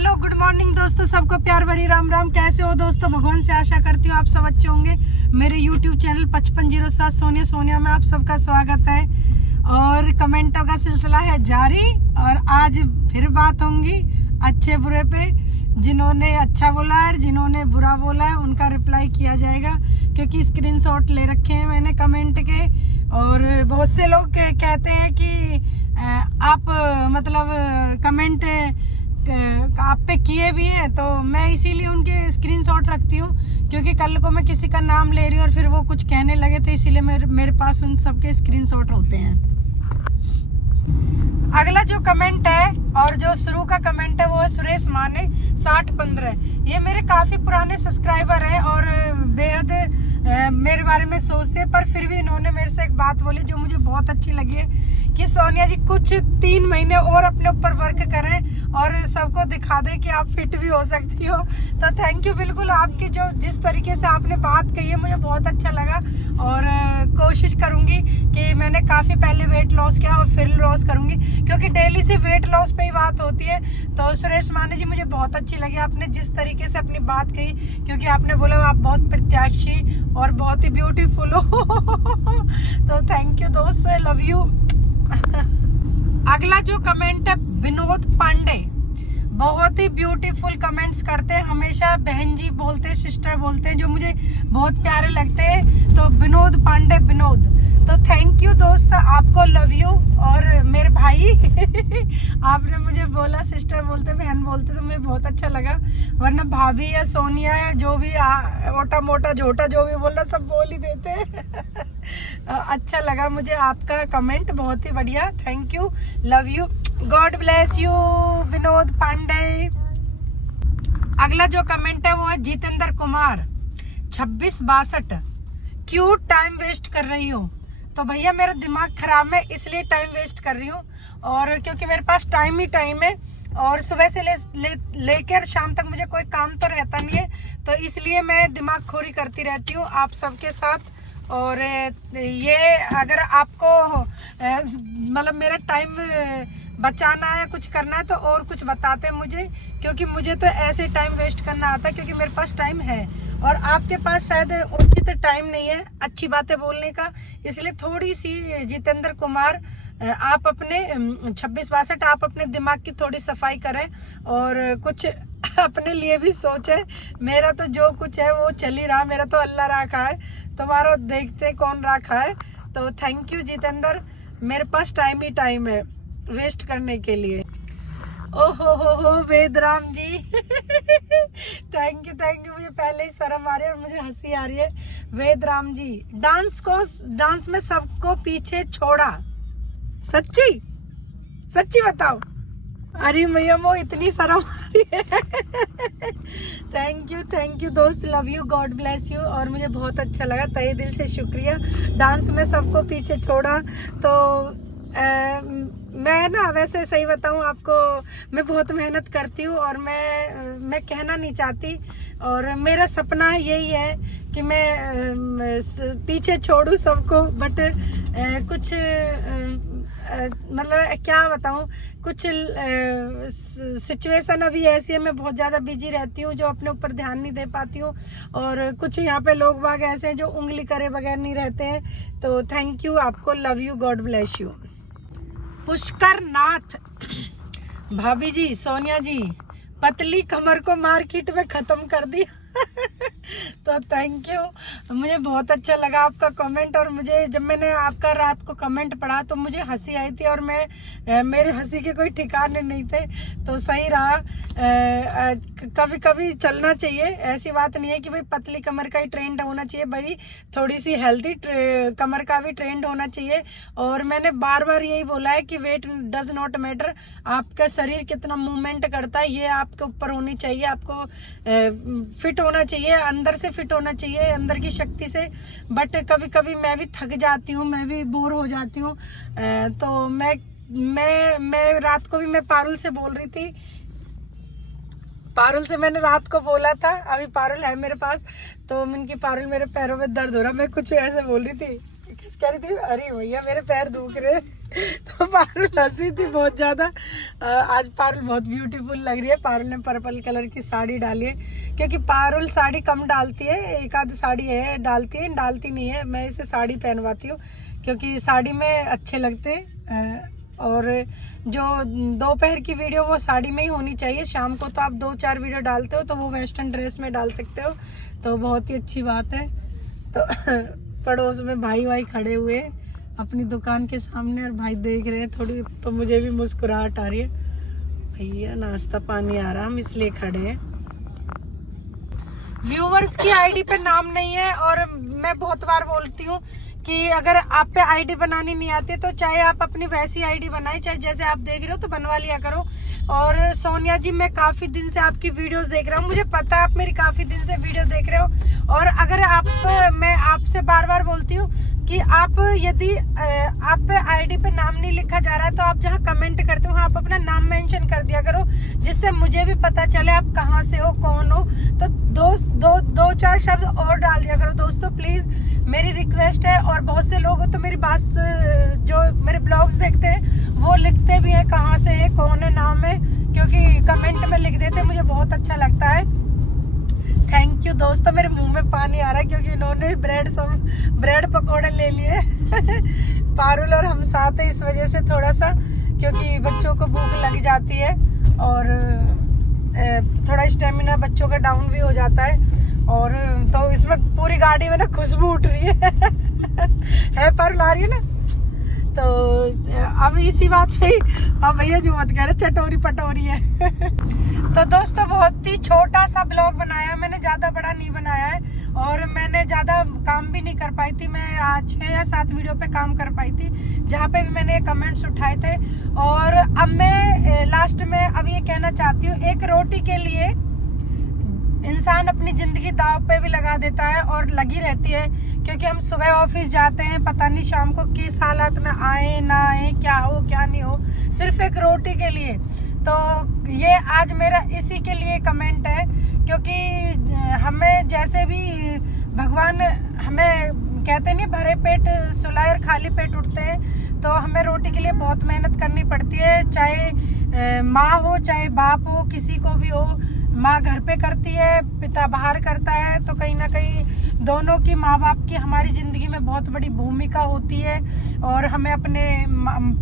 Hello good morning दोस्तों, सबको प्यार भरी राम राम। कैसे हो दोस्तों? भगवान से आशा करती हूँ आप सब अच्छे होंगे। मेरे YouTube चैनल 5507 सोनिया में आप सबका स्वागत है और कमेंटों का सिलसिला है जारी। और आज फिर बात होंगी अच्छे बुरे पे। जिन्होंने अच्छा बोला है, जिन्होंने बुरा बोला है, उनका रिप्लाई किया जाएगा क्योंकि स्क्रीनशॉट ले रखे हैं मैंने कमेंट के। और बहुत से लोग कहते हैं कि आप मतलब कमेंट आप पे किए भी हैं, तो मैं इसीलिए उनके स्क्रीनशॉट रखती हूँ क्योंकि कल को मैं किसी का नाम ले रही हूँ और फिर वो कुछ कहने लगे तो इसीलिए मेरे पास उन सबके स्क्रीनशॉट होते हैं। अगला जो कमेंट है और जो शुरू का कमेंट है वो है सुरेश माने 6015। ये मेरे काफ़ी पुराने सब्सक्राइबर हैं और बेहद मेरे बारे में सोचते, पर फिर भी इन्होंने मेरे से एक बात बोली जो मुझे बहुत अच्छी लगी है कि सोनिया जी कुछ 3 महीने और अपने ऊपर वर्क करें और सबको दिखा दें कि आप फिट भी हो सकती हो। तो थैंक यू। बिल्कुल आपकी जो जिस तरीके से आपने बात कही है मुझे बहुत अच्छा लगा और कोशिश करूँगी कि मैंने काफ़ी पहले वेट लॉस किया और फिर लॉस करूँगी क्योंकि डेली से वेट लॉस पे ही बात होती है। तो सुरेश माने जी मुझे बहुत अच्छी लगी आपने जिस तरीके से अपनी बात कही, क्योंकि आपने बोला आप बहुत प्रत्याशी और बहुत ही ब्यूटीफुल हो। तो थैंक यू दोस्त, लव यू। अगला जो कमेंट है विनोद पांडे, बहुत ही ब्यूटीफुल कमेंट्स करते हैं, हमेशा बहन जी बोलते हैं, सिस्टर बोलते हैं, जो मुझे बहुत प्यारे लगते हैं। तो विनोद पांडे विनोद, तो थैंक यू दोस्त, आपको लव यू। और मेरे भाई आपने मुझे बोला सिस्टर बोलते बहन बोलते तो मुझे बहुत अच्छा लगा, वरना भाभी या सोनिया या जो भी मोटा मोटा झोटा जो भी बोलना सब बोल ही देते हैं। अच्छा लगा मुझे आपका कमेंट, बहुत ही बढ़िया, thank you, love you, God bless you Vinod Pandey. अगला जो कमेंट है वो है जितेंद्र कुमार 2662। क्यों टाइम वेस्ट कर रही हो? तो भैया मेरा दिमाग खराब है इसलिए टाइम वेस्ट कर रही हूँ, और क्योंकि मेरे पास टाइम ही टाइम है और सुबह से लेकर शाम तक मुझे कोई काम तो रहता नहीं है, तो इसलिए मैं दिमाग खोरी करती रहती हूँ आप सबके साथ। और ये अगर आपको मतलब मेरा टाइम बचाना है, कुछ करना है तो और कुछ बताते हैं मुझे, क्योंकि मुझे तो ऐसे टाइम वेस्ट करना आता है क्योंकि मेरे पास टाइम है और आपके पास शायद उचित टाइम नहीं है अच्छी बातें बोलने का। इसलिए थोड़ी सी जितेंद्र कुमार आप अपने 2662 आप अपने दिमाग की थोड़ी सफाई करें और कुछ अपने लिए भी सोचें। मेरा तो जो कुछ है वो चल ही रहा, मेरा तो अल्लाह रखा है, तुम्हारा देखते कौन रखा है। तो थैंक यू जितेंद्र, मेरे पास टाइम ही टाइम है वेस्ट करने के लिए। ओहो हो वेदराम जी थैंक यू, मुझे पहले ही शर्म आ रही है और मुझे हंसी आ रही है। वेदराम जी, डांस में सबको पीछे छोड़ा, सच्ची बताओ। अरे भैया वो इतनी शर्म आ रही है। थैंक यू दोस्त, love you, God bless you. और मुझे बहुत अच्छा लगा, तहे दिल से शुक्रिया। डांस में सबको पीछे छोड़ा, तो मैं ना वैसे सही बताऊं आपको, मैं बहुत मेहनत करती हूँ और मैं कहना नहीं चाहती, और मेरा सपना यही है कि मैं पीछे छोड़ूं सबको, बट कुछ मतलब क्या बताऊं, कुछ सिचुएशन अभी ऐसी है, मैं बहुत ज़्यादा बिजी रहती हूँ जो अपने ऊपर ध्यान नहीं दे पाती हूँ, और कुछ यहाँ पे लोग बाग ऐसे हैं जो उंगली करे बगैर नहीं रहते हैं। तो थैंक यू, आपको love you, God bless you. Pushkar Nath, भाभी जी सोनिया जी पतली कमर को मार्केट में खत्म कर दिया। तो थैंक यू, मुझे बहुत अच्छा लगा आपका कमेंट, और मुझे जब मैंने आपका रात को कमेंट पढ़ा तो मुझे हंसी आई थी और मेरे हंसी के कोई ठिकाने नहीं थे, तो सही रहा। कभी कभी चलना चाहिए, ऐसी बात नहीं है कि भाई पतली कमर का ही ट्रेंड होना चाहिए, बड़ी थोड़ी सी हेल्दी कमर का भी ट्रेंड होना चाहिए। और मैंने बार बार यही बोला है कि वेट डज नॉट मैटर, आपका शरीर कितना मूवमेंट करता है ये आपके ऊपर होनी चाहिए, आपको फिट होना चाहिए, अंदर से फिट होना चाहिए, अंदर की शक्ति से। बट कभी कभी मैं भी थक जाती हूँ, मैं भी बोर हो जाती हूँ, तो मैं रात को भी मैं पारुल से बोल रही थी, पारुल से मैंने रात को बोला था, अभी पारुल है मेरे पास, तो उनकी पारुल मेरे पैरों में दर्द हो रहा, मैं कुछ ऐसे बोल रही थी, कह रही थी अरे भैया मेरे पैर दुख रहे। तो पारुल हंसी थी बहुत ज्यादा। आज पारुल बहुत ब्यूटीफुल लग रही है। पारुल ने पर्पल कलर की साड़ी डाली है, क्योंकि पारुल साड़ी कम डालती है, एक आध साड़ी है डालती नहीं है। मैं इसे साड़ी पहनवाती हूँ क्योंकि साड़ी में अच्छे लगते और जो दोपहर की वीडियो वो साड़ी में ही होनी चाहिए। शाम को तो आप 2-4 वीडियो डालते हो तो वो वेस्टर्न ड्रेस में डाल सकते हो, तो बहुत ही अच्छी बात है। तो पड़ोस में भाई खड़े हुए अपनी दुकान के सामने और भाई देख रहे हैं थोड़ी, तो मुझे भी मुस्कुराहट आ रही है। भैया नाश्ता पानी आ रहा, हम इसलिए खड़े हैं। व्यूवर्स की आईडी पे नाम नहीं है, और मैं बहुत बार बोलती हूँ कि अगर आप पे आईडी बनानी नहीं आती तो चाहे आप अपनी वैसी आईडी बनाए, चाहे जैसे आप देख रहे हो तो बनवा लिया करो। और सोनिया जी, मैं काफी दिन से आपकी वीडियोस देख रहा हूँ, मुझे पता है आप मेरी काफी दिन से वीडियो देख रहे हो। और अगर मैं आपसे बार बार बोलती हूँ कि आप यदि आप पे आईडी पे नाम नहीं लिखा जा रहा है तो आप जहाँ कमेंट करते हो आप अपना नाम मेंशन कर दिया करो, जिससे मुझे भी पता चले आप कहाँ से हो, कौन हो। तो दो चार शब्द और डाल दिया करो दोस्तों, प्लीज मेरी रिक्वेस्ट है। और बहुत से लोग तो मेरी बात जो मेरे ब्लॉग्स देखते हैं वो लिखते भी हैं कहाँ से है, कौन है, नाम है, क्योंकि कमेंट में लिख देते, मुझे बहुत अच्छा लगता है। थैंक यू दोस्तों। मेरे मुंह में पानी आ रहा है क्योंकि इन्होंने ब्रेड पकौड़े ले लिए पारुल और हम साथ है, इस वजह से थोड़ा सा, क्योंकि बच्चों को भूख लग जाती है और थोड़ा स्टेमिना बच्चों का डाउन भी हो जाता है। और तो इसमें पूरी गाड़ी में ना खुशबू उठ रही है पारुल आ रही है ना। तो अब इसी बात पे अब भैया जो मत कह रहे चटोरी पटोरी है तो दोस्तों बहुत ही छोटा सा ब्लॉग बनाया मैंने, ज्यादा बड़ा नहीं बनाया है, और मैंने ज्यादा काम भी नहीं कर पाई थी। मैं आज 6 या 7 वीडियो पे काम कर पाई थी, जहाँ पे भी मैंने कमेंट्स उठाए थे। और अब मैं लास्ट में अब ये कहना चाहती हूँ, एक रोटी के लिए इंसान अपनी जिंदगी दाव पे भी लगा देता है, और लगी रहती है, क्योंकि हम सुबह ऑफिस जाते हैं, पता नहीं शाम को किस हालात में आए ना आए, क्या हो क्या नहीं हो, सिर्फ एक रोटी के लिए। तो ये आज मेरा इसी के लिए कमेंट है, क्योंकि हमें जैसे भी भगवान हमें कहते नहीं भरे पेट सुलाए और खाली पेट उठते हैं, तो हमें रोटी के लिए बहुत मेहनत करनी पड़ती है। चाहे माँ हो चाहे बाप हो, किसी को भी हो, माँ घर पे करती है, पिता बाहर करता है, तो कहीं ना कहीं दोनों की, माँ बाप की हमारी जिंदगी में बहुत बड़ी भूमिका होती है। और हमें अपने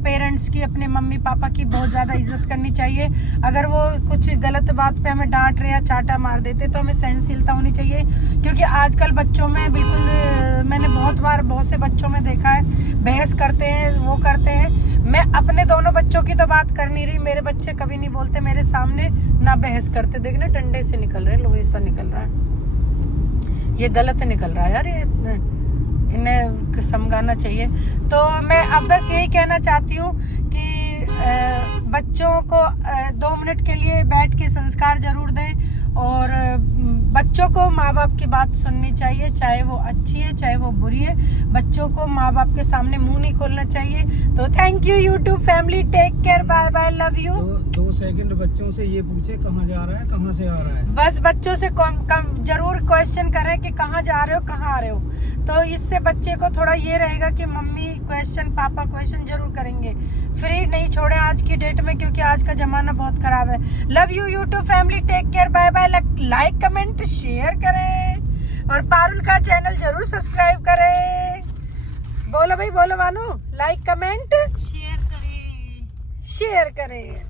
पेरेंट्स की, अपने मम्मी पापा की बहुत ज्यादा इज्जत करनी चाहिए। अगर वो कुछ गलत बात पे हमें डांट रहे या चाटा मार देते तो हमें सहनशीलता होनी चाहिए, क्योंकि आजकल बच्चों में बिल्कुल, मैंने बहुत बार बहुत से बच्चों में देखा है, बहस करते हैं, वो करते हैं। मैं अपने दोनों बच्चों की तो बात कर नहीं रही, मेरे बच्चे कभी नहीं बोलते मेरे सामने, ना बहस करते। देखना डंडे से निकल रहे हैं, लोहे सा निकल रहा है, ये गलत निकल रहा है यार, ये इन्हें समझाना चाहिए। तो मैं अब बस यही कहना चाहती हूँ कि बच्चों को 2 मिनट के लिए बैठ के संस्कार जरूर दें, और बच्चों को माँ बाप की बात सुननी चाहिए, चाहे वो अच्छी है चाहे वो बुरी है। बच्चों को माँ बाप के सामने मुंह नहीं खोलना चाहिए। तो thank you YouTube family, take care, bye bye, love you. 2 second बच्चों से ये पूछे कहाँ जा रहा है, कहाँ से आ रहा है। बस बच्चों से जरूर क्वेश्चन करें कि कहाँ जा रहे हो, कहाँ आ रहे हो, तो इससे बच्चे को थोड़ा ये रहेगा कि मम्मी क्वेश्चन, पापा क्वेश्चन जरूर करेंगे। फ्री नहीं छोड़े आज की डेट में, क्योंकि आज का जमाना बहुत खराब है। Love you YouTube family, take care, bye bye. Like comment share करें, और पारुल का चैनल जरूर सब्सक्राइब करें। बोलो भाई, बोलो मानू, लाइक कमेंट शेयर करें।